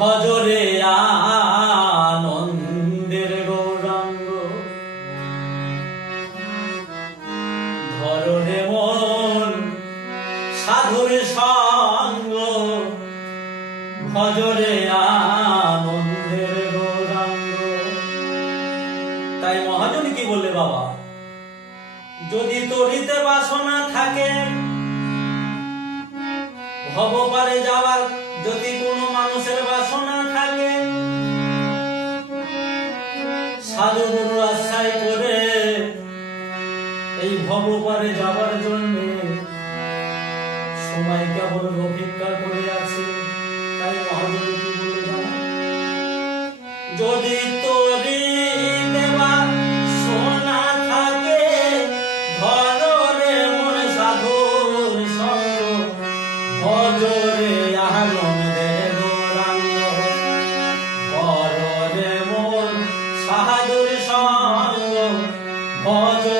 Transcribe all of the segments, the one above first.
ভজরে আনন্দের গৌরাঙ্গ। ধররে মন, সাধুর সঙ্গ। ভজরে আনন্দের গৌরাঙ্গ। তাই মহাজন কি বললে বাবা? যদি তরিতে বাসনা থাকে, ভবপারে যাওয়ার যদি কোনো মানুষের বাসনা থাকে, সাধু গুরু আশ্রয় করে এই ভবপারে যাওয়ার জন্য সময় কেবল অপেক্ষা করে আছে, তাই মহাজন কি বলে যদি তোরি ভজরে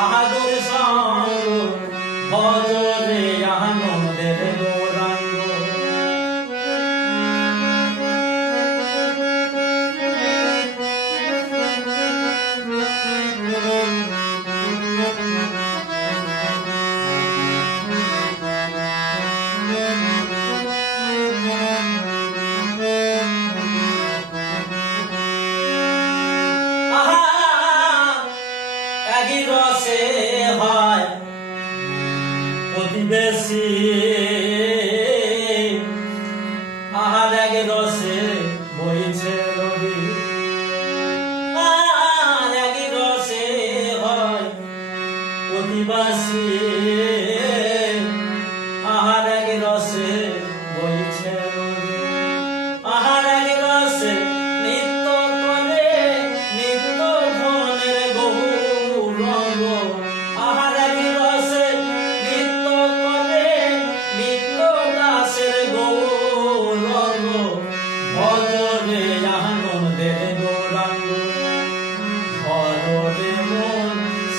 সাধুর সামর ভজরে আনন্দের গৌরাঙ্গ descer.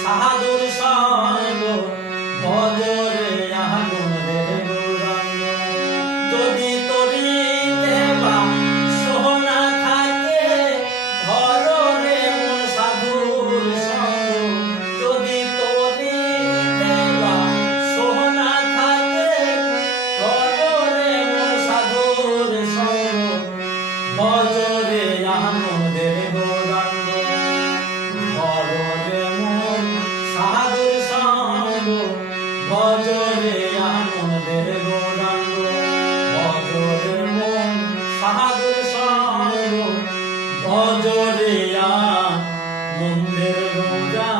সাধুর সঙ্গ ভজরে আনন্দের গৌরাঙ্গ যদি ভজরে আনন্দের গৌরাঙ্গ ভজরে মন সাধুর সঙ্গ ভজরে আনন্দের গৌরাঙ্গ